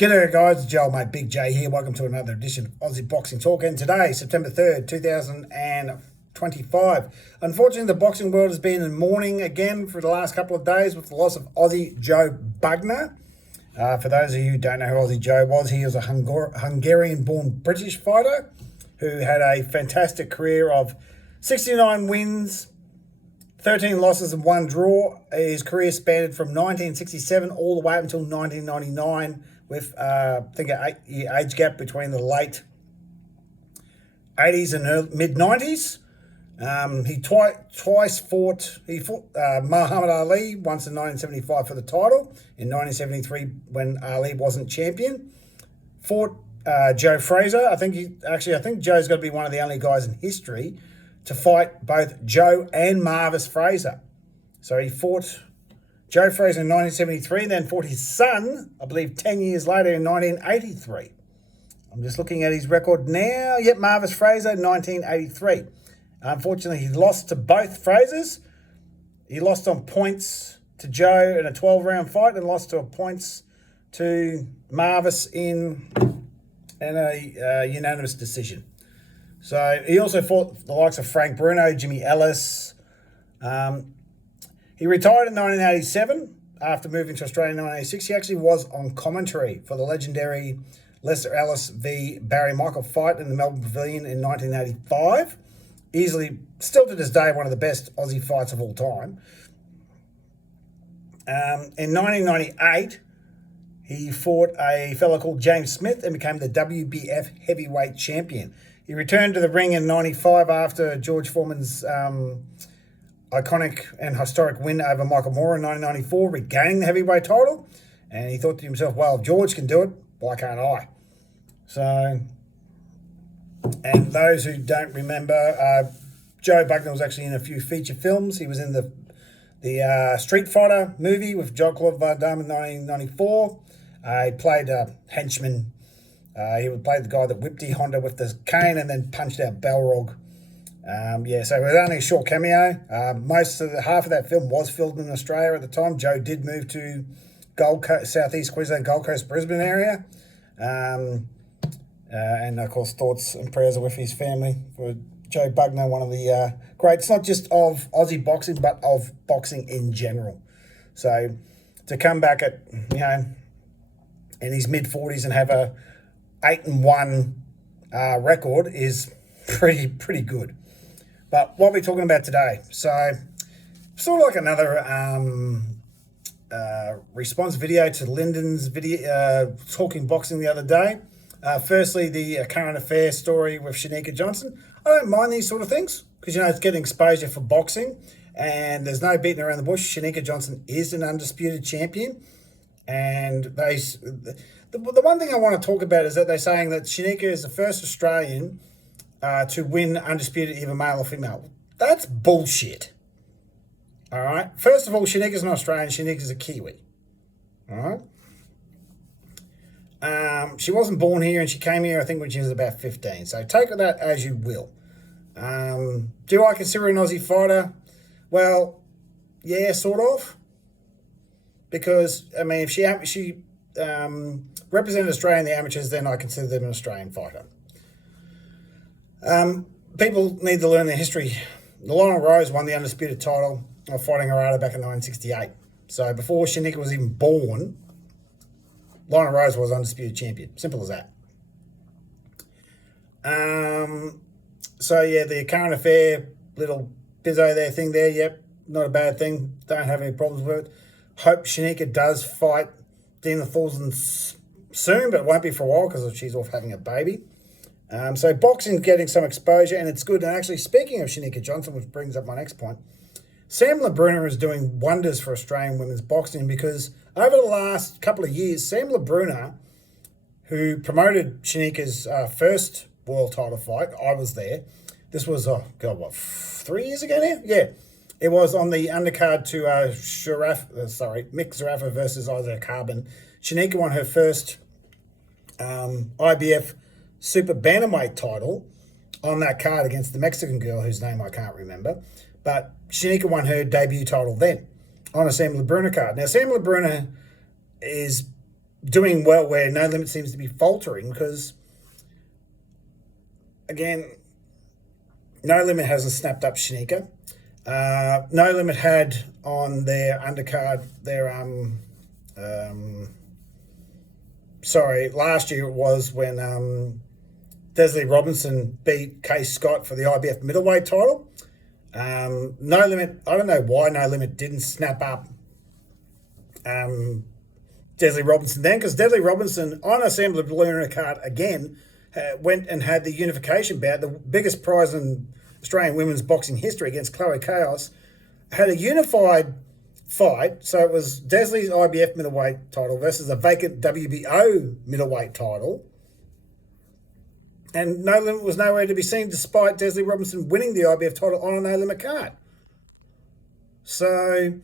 G'day guys, it's Joel mate, Big J here. Welcome to another edition of Aussie Boxing Talk. And today, September 3rd, 2025. Unfortunately, the boxing world has been in mourning again for the last couple of days with the loss of Aussie Joe Bugner. For those of you who don't know who Aussie Joe was, he was a Hungarian-born British fighter who had a fantastic career of 69 wins, 13 losses and 1 draw. His career spanned from 1967 all the way up until 1999 with, I think, an 8-year age gap between the late 80s and mid-90s. He twice fought Muhammad Ali, once in 1975 for the title, in 1973 when Ali wasn't champion. Fought Joe Fraser. I think Joe's got to be one of the only guys in history to fight both Joe and Marvis Fraser. So he fought Joe Fraser in 1973, then fought his son, I believe 10 years later in 1983. I'm just looking at his record now. Yep, Marvis Fraser, 1983. Unfortunately, he lost to both Frasers. He lost on points to Joe in a 12-round fight and lost to points to Marvis in a unanimous decision. So he also fought the likes of Frank Bruno, Jimmy Ellis. He retired in 1987 after moving to Australia in 1986. He actually was on commentary for the legendary Lester Ellis v. Barry Michael fight in the Melbourne Pavilion in 1985. Easily, still to this day, one of the best Aussie fights of all time. In 1998, he fought a fellow called James Smith and became the WBF heavyweight champion. He returned to the ring in 95 after George Foreman's iconic and historic win over Michael Moore in 1994, regaining the heavyweight title. And he thought to himself, well, if George can do it, why can't I? So, and those who don't remember, Joe Bugner was actually in a few feature films. He was in the Street Fighter movie with Jean-Claude Van Damme in 1994. He played a henchman. He would play the guy that whipped E. Honda with the cane and then punched out Balrog. So it was only a short cameo. Half of that film was filmed in Australia at the time. Joe did move to Gold Coast, Southeast Queensland, Gold Coast, Brisbane area. And of course, thoughts and prayers are with his family for Joe Bugner, one of the greats, not just of Aussie boxing, but of boxing in general. So to come back at, in his mid-40s and have a 8-1 record is pretty good. But what we're talking about today, so sort of like another response video to Lyndon's video talking boxing the other day. Firstly, the current affair story with Shanika Johnson. I don't mind these sort of things because, it's getting exposure for boxing and there's no beating around the bush. Shanika Johnson is an undisputed champion. And the one thing I want to talk about is that they're saying that Shanika is the first Australian to win undisputed, either male or female. That's bullshit. All right? First of all, Shanika's not Australian. Shanika's a Kiwi. All right? She wasn't born here and she came here, I think, when she was about 15. So take that as you will. Do I consider her an Aussie fighter? Well, yeah, sort of. Because, if she represented Australia in the amateurs, then I consider them an Australian fighter. People need to learn their history. Lionel Rose won the undisputed title of fighting Harada back in 1968. So before Shanika was even born, Lionel Rose was undisputed champion. Simple as that. The current affair, little bizzo there thing there, yep, not a bad thing. Don't have any problems with it. Hope Shanika does fight Dina Thorson soon, but it won't be for a while because she's off having a baby. So boxing's getting some exposure and it's good. And actually, speaking of Shanika Johnson, which brings up my next point, Sam Lubruna is doing wonders for Australian women's boxing because over the last couple of years, Sam Lubruna, who promoted Shanika's first world title fight, I was there. This was, 3 years ago now? Yeah. It was on the undercard to Mick Zarafa versus Isaiah Carbon. Shanika won her first IBF Super Bantamweight title on that card against the Mexican girl whose name I can't remember. But Shanika won her debut title then on a Sam Lubruna card. Now, Sam Lubruna is doing well where No Limit seems to be faltering because, again, No Limit hasn't snapped up Shanika. No Limit had on their undercard last year it was when Desley Robinson beat Kay Scott for the IBF middleweight title. No Limit, I don't know why No Limit didn't snap up Desley Robinson then, because Desley Robinson on a Sam Lubruna card again went and had the unification bout, the biggest prize in Australian women's boxing history against Chloe Chaos, had a unified fight. So it was Desley's IBF middleweight title versus a vacant WBO middleweight title. And No Limit was nowhere to be seen despite Desley Robinson winning the IBF title on a No Limit card. So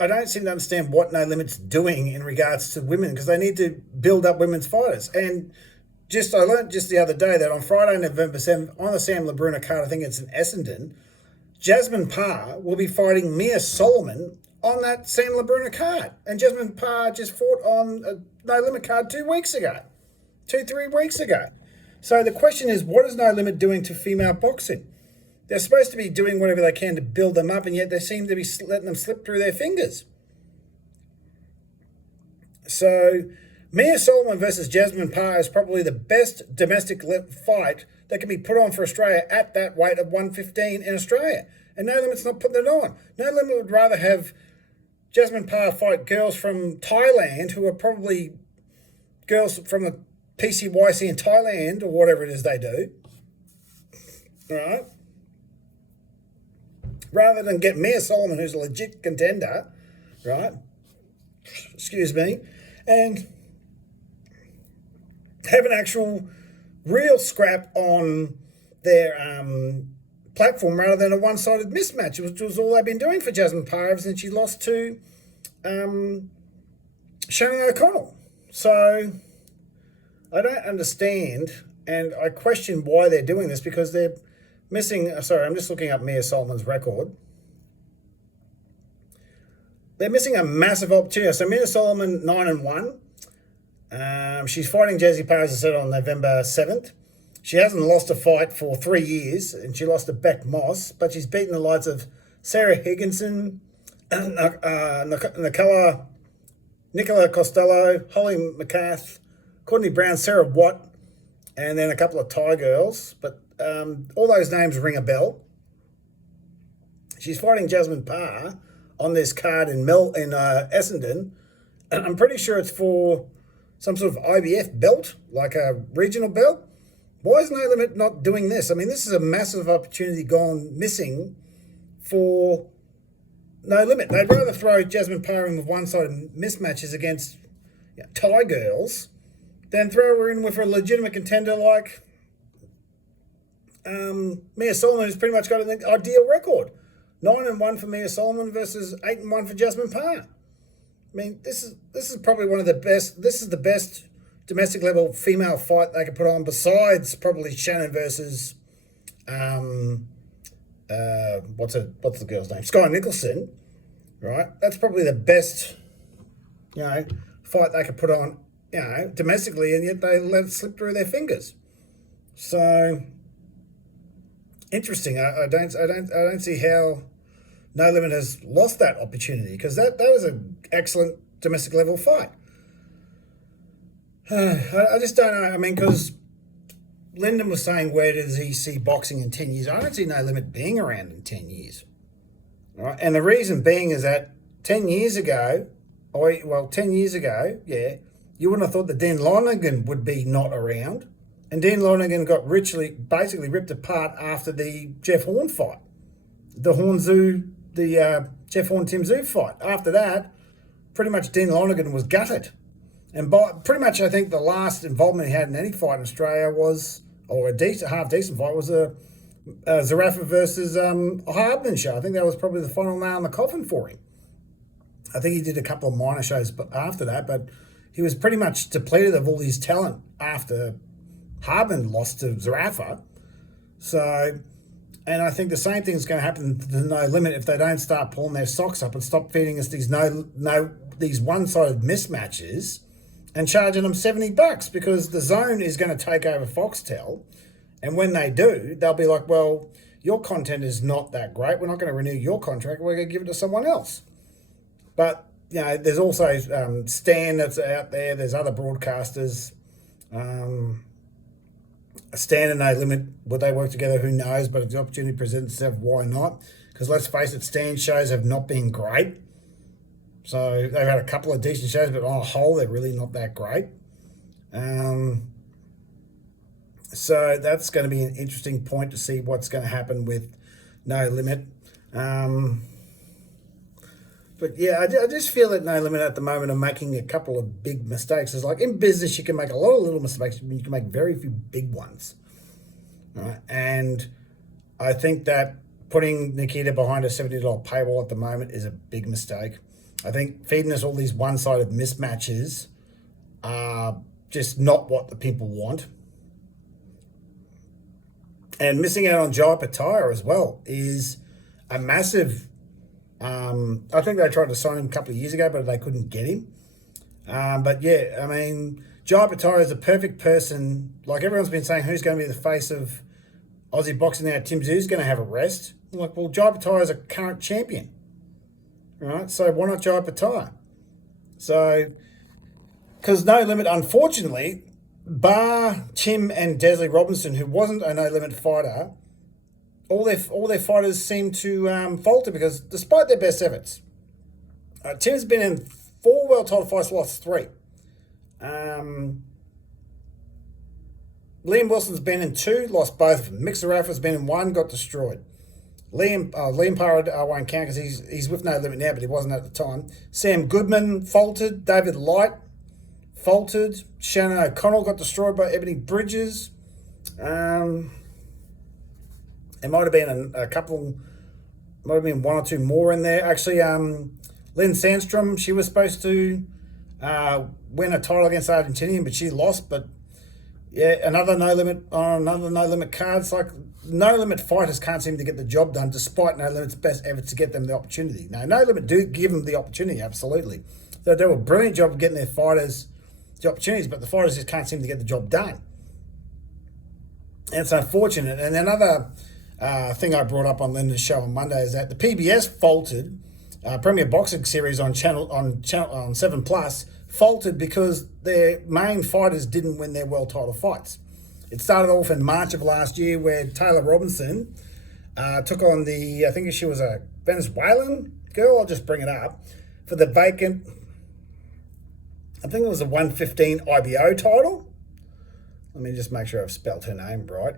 I don't seem to understand what No Limit's doing in regards to women, because they need to build up women's fighters. And I learned just the other day that on Friday, November 7th, on the Sam Lubruna card, I think it's in Essendon, Jasmine Parr will be fighting Mia Solomon on that Sam Lubruna card. And Jasmine Parr just fought on a No Limit card 3 weeks ago. So the question is, what is No Limit doing to female boxing? They're supposed to be doing whatever they can to build them up, and yet they seem to be letting them slip through their fingers. So Mia Solomon versus Jasmine Parr is probably the best domestic fight that can be put on for Australia at that weight of 115 in Australia. And No Limit's not putting it on. No Limit would rather have Jasmine Parr fight girls from Thailand who are probably girls from the PCYC in Thailand or whatever it is they do. All right? Rather than get Mia Solomon, who's a legit contender, right? Excuse me. And have an actual real scrap on their platform rather than a one-sided mismatch, which was all they've been doing for Jasmine Parr ever since she lost to Shannon O'Connell. So I don't understand, and I question why they're doing this, because they're missing. Sorry, I'm just looking up Mia Solomon's record. They're missing a massive opportunity. So Mia Solomon 9-1. She's fighting Jessie Parr, as I said, on November 7th. She hasn't lost a fight for 3 years, and she lost to Beck Moss, but she's beaten the likes of Sarah Higginson, Nicola Costello, Holly McCath, Courtney Brown, Sarah Watt, and then a couple of Thai girls. But all those names ring a bell. She's fighting Jasmine Parr on this card in Essendon. I'm pretty sure it's for some sort of IBF belt, like a regional belt. Why is No Limit not doing this? I mean, this is a massive opportunity gone missing for No Limit. They'd rather throw Jasmine Parr in with one-sided mismatches against Thai girls than throw her in with a legitimate contender like Mia Solomon, who's pretty much got an ideal record. 9-1 for Mia Solomon versus 8-1 for Jasmine Parr. I mean, this is probably one of the best. This is the best domestic level female fight they could put on, besides probably Shannon versus what's the girl's name? Sky Nicholson, right? That's probably the best, fight they could put on, domestically, and yet they let it slip through their fingers. So interesting. I don't see how No Limit has lost that opportunity, because that was an excellent domestic level fight. I just don't know. I mean, because Lyndon was saying, where does he see boxing in 10 years? I don't see No Limit being around in 10 years. All right? And the reason being is that 10 years ago, you wouldn't have thought that Dean Lonergan would be not around. And Dean Lonergan got basically ripped apart after the Jeff Horn fight. The Jeff Horn-Tim Tszyu fight. After that, pretty much Dean Lonergan was gutted. And pretty much, I think the last involvement he had in any fight in Australia was, or a half-decent fight, was a Zarafa versus Hardman show. I think that was probably the final nail in the coffin for him. I think he did a couple of minor shows after that, but he was pretty much depleted of all his talent after Hardman lost to Zarafa. So, and I think the same thing is going to happen to No Limit if they don't start pulling their socks up and stop feeding us these one-sided mismatches and charging them $70 because the Zone is going to take over Foxtel. And when they do, they'll be like, well, your content is not that great. We're not going to renew your contract. We're going to give it to someone else. But, there's also Stan that's out there. There's other broadcasters. Stan and No Limit, would they work together? Who knows? But if the opportunity presents itself, why not? Because let's face it, Stan shows have not been great. So they've had a couple of decent shows, but on a whole, they're really not that great. So that's going to be an interesting point to see what's going to happen with No Limit. But yeah, I just feel that No Limit at the moment are making a couple of big mistakes. It's like in business, you can make a lot of little mistakes, but you can make very few big ones. Right? And I think that putting Nikita behind a $70 paywall at the moment is a big mistake. I think feeding us all these one-sided mismatches are just not what the people want. And missing out on Jai Pattaya as well is a massive... I think they tried to sign him a couple of years ago, but they couldn't get him. But yeah, I mean, Jai Pattaya is the perfect person. Like everyone's been saying, who's going to be the face of Aussie boxing now? Tim Tszyu's going to have a rest. I'm like, well, Jai Pattaya is a current champion, right? So why not Jai Pattaya? So, because No Limit, unfortunately, bar Tim and Desley Robinson, who wasn't a No Limit fighter, all their fighters seem to falter because despite their best efforts, Tim's been in 4 world title fights, lost 3. Liam Wilson's been in 2, lost both of them. Mixer Rafa's been in 1, got destroyed. Liam Parr won't count because he's with No Limit now, but he wasn't at the time. Sam Goodman faltered. David Light faltered. Shannon O'Connell got destroyed by Ebony Bridges. There might have been a couple, might have been 1 or 2 more in there. Actually, Lynn Sandstrom, she was supposed to win a title against Argentinian, but she lost. But yeah, another No Limit card. It's like No Limit fighters can't seem to get the job done despite No Limit's best efforts to get them the opportunity. Now, No Limit do give them the opportunity, absolutely. They do a brilliant job of getting their fighters the opportunities, but the fighters just can't seem to get the job done. And it's unfortunate. And another thing I brought up on Linda's show on Monday is that the PBS faltered. Premier Boxing Series on 7 Plus faltered because their main fighters didn't win their world title fights. It started off in March of last year where Taylor Robinson took on I think she was a Venezuelan girl, I'll just bring it up, for the vacant, I think it was a 115 IBO title. Let me just make sure I've spelled her name right.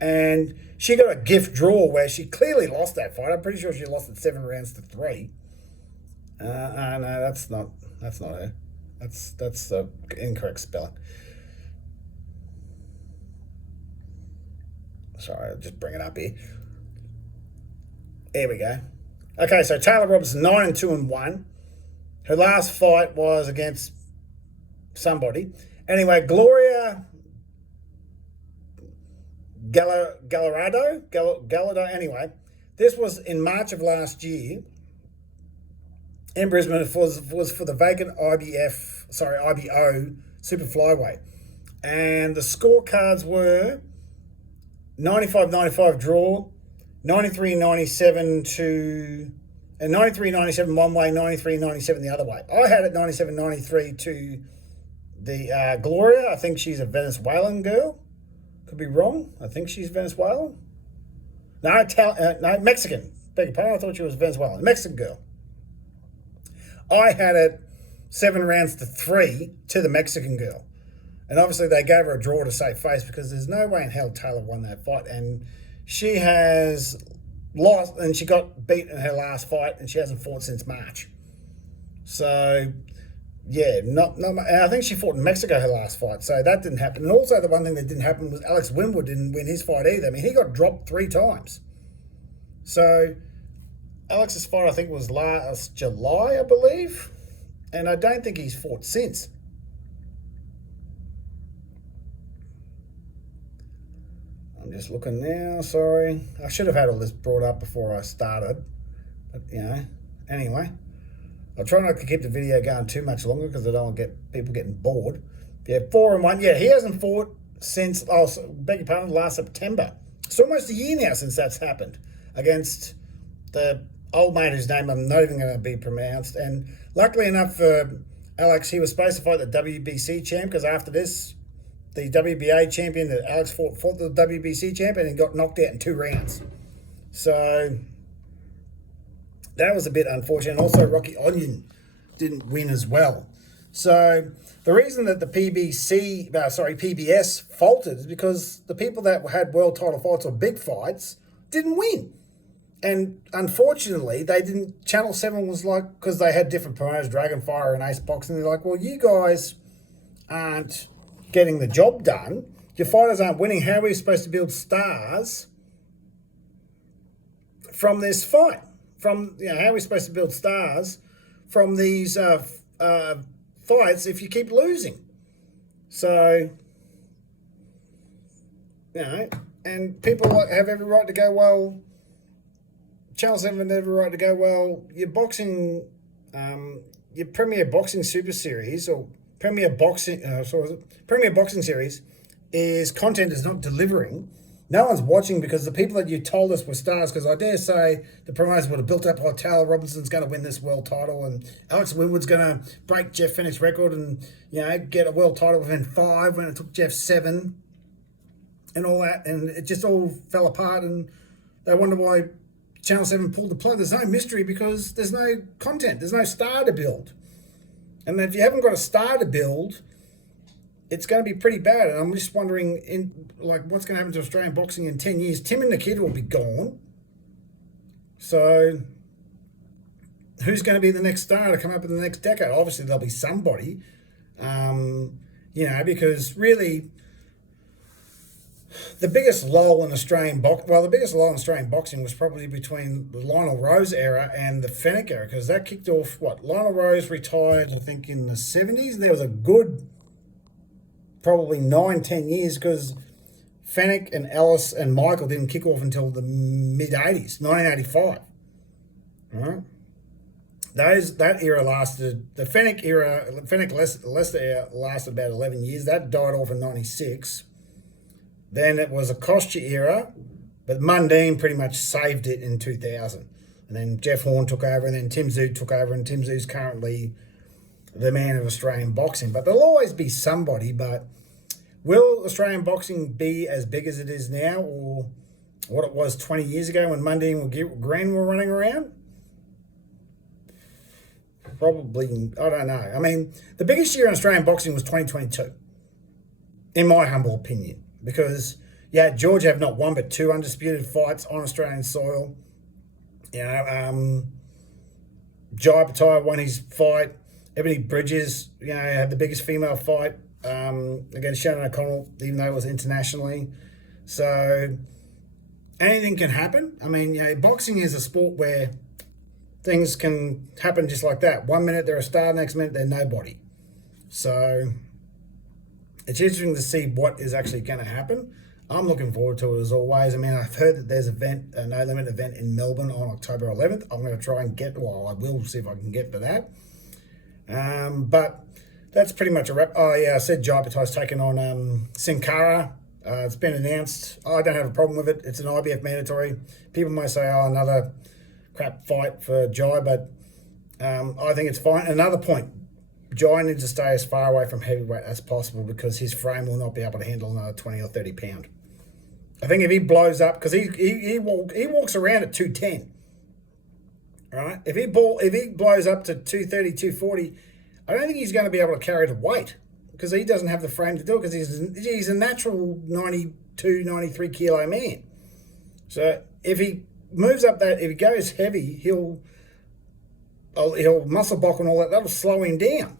And she got a gift draw where she clearly lost that fight. I'm pretty sure she lost it 7 rounds to 3. No, that's not her. That's the incorrect spelling. Sorry, I'll just bring it up here. There we go. Okay, so Taylor Robinson 9-2-1. Her last fight was against somebody. Anyway, Gloria Gallardo. Anyway, this was in March of last year in Brisbane. It was for the vacant IBO super flyweight, and the scorecards were 95-95 draw, 93-97 and 93-97 one way, 93-97 the other way. I had it 97-93 to the Gloria. I think she's a Venezuelan girl. Could be wrong. I think she's Venezuelan. No, Mexican. Beg your pardon. I thought she was Venezuelan. Mexican girl. I had it 7 rounds to 3 to the Mexican girl. And obviously they gave her a draw to save face because there's no way in hell Taylor won that fight. And she has lost, and she got beat in her last fight, and she hasn't fought since March. So... yeah, and I think she fought in Mexico her last fight, so that didn't happen. And also the one thing that didn't happen was Alex Winwood didn't win his fight either. I mean, he got dropped 3 times. So Alex's fight, I think, was last July, I believe, and I don't think he's fought since. I'm just looking now, sorry. I should have had all this brought up before I started, but, anyway. I'll try not to keep the video going too much longer because I don't want to get people getting bored. Yeah, 4-1. Yeah, he hasn't fought since, beg your pardon, last September. It's almost a year now since that's happened against the old mate whose name I'm not even going to be pronounced. And luckily enough for Alex, he was supposed to fight the WBC champ because after this, the WBA champion that Alex fought the WBC champion and got knocked out in 2 rounds. So that was a bit unfortunate. And also Rocky Onion didn't win as well. So the reason that the PBS faltered is because the people that had world title fights or big fights didn't win. And unfortunately, they didn't. Channel 7 was like, because they had different promoters, Dragonfire and Ace Boxing, they're like, well, you guys aren't getting the job done. Your fighters aren't winning. How are we supposed to build stars from this fight? How are we supposed to build stars from these fights if you keep losing? So, and people have every right to go, well, Channel 7 have every right to go, well, your boxing, your Premier Boxing Super Series or Premier Boxing Series is content is not delivering. No one's watching because the people that you told us were stars, because I dare say the promoters would have built up, Taylor Robinson's going to win this world title and Alex Winwood's going to break Jeff Fennick's record and, get a world title within 5 when it took Jeff 7 and all that. And it just all fell apart and they wonder why Channel 7 pulled the plug. There's no mystery because there's no content. There's no star to build. And if you haven't got a star to build, it's going to be pretty bad. And I'm just wondering, what's going to happen to Australian boxing in 10 years? Tim and the Kid will be gone. So who's going to be the next star to come up in the next decade? Obviously, there'll be somebody, because really the biggest lull in Australian boxing was probably between the Lionel Rose era and the Fennick era, because that kicked off, Lionel Rose retired, I think, in the 70s. There was a good probably 9-10 years because Fennick and Ellis and Michael didn't kick off until the mid-80s, 1985. All right? That era lasted, the Fennick-Lester era lasted about 11 years. That died off in 96. Then it was a Kostya era, but Mundine pretty much saved it in 2000. And then Jeff Horn took over, and then Tim Zoot took over, and Tim Zoot's currently the man of Australian boxing. But there'll always be somebody, but will Australian boxing be as big as it is now, or what it was 20 years ago when Mundine and Green were running around? Probably, I don't know. I mean, the biggest year in Australian boxing was 2022, in my humble opinion. Because, Georgia have not one but 2 undisputed fights on Australian soil. Jai Pattaya won his fight. Ebony Bridges, had the biggest female fight against Shannon O'Connell, even though it was internationally. So anything can happen. I mean, boxing is a sport where things can happen just like that. 1 minute they're a star, next minute they're nobody. So it's interesting to see what is actually going to happen. I'm looking forward to it as always. I mean, I've heard that there's a no limit event in Melbourne on October 11th. I'm going to try and I will see if I can get to that. But that's pretty much a wrap. Oh yeah, I said Jai Pattai's taken on Sin Cara. It's been announced. I don't have a problem with it. It's an IBF mandatory. People may say, another crap fight for Jai, but I think it's fine. Another point, Jai needs to stay as far away from heavyweight as possible because his frame will not be able to handle another 20 or 30 pound. I think if he blows up, because he walks around at 210, right? If he blows up to 230, 240, I don't think he's going to be able to carry the weight because he doesn't have the frame to do it because he's a natural 92, 93 kilo man. So if he moves up if he goes heavy, he'll muscle block and all that. That'll slow him down.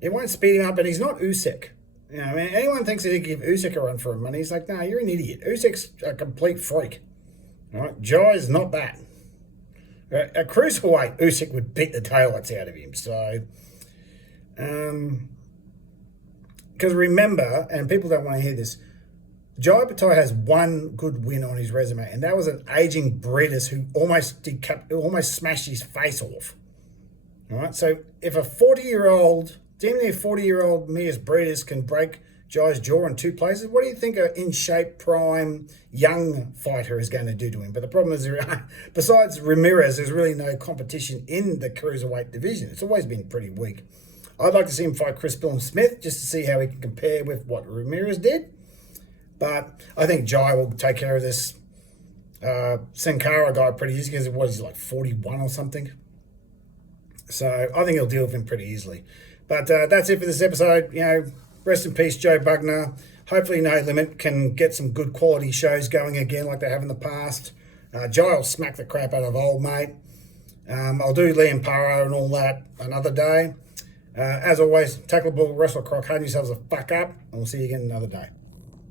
It won't speed him up, but he's not Usyk. Anyone thinks that he can give Usyk a run for his money. He's like, no, you're an idiot. Usyk's a complete freak. All right, Jai's not that. A cruiserweight, Usyk would beat the taillights out of him. So, because remember, and people don't want to hear this, Jai Pattaya has one good win on his resume, and that was an aging Britus who almost smashed his face off. All right, so if a 40-year-old, even if 40-year-old Mias Breedis can break Jai's jaw in 2 places, what do you think an in-shape, prime, young fighter is going to do to him? But the problem is, besides Ramirez, there's really no competition in the cruiserweight division. It's always been pretty weak. I'd like to see him fight Chris Smith just to see how he can compare with what Ramirez did. But I think Jai will take care of this Sankara guy pretty easy because what is he, like 41 or something? So I think he'll deal with him pretty easily. But that's it for this episode. Rest in peace, Joe Bugner. Hopefully No Limit can get some good quality shows going again like they have in the past. Jai will smack the crap out of old mate. I'll do Liam Parr and all that another day. As always, tackle bull, wrestle croc, have yourselves a fuck up, and we'll see you again another day.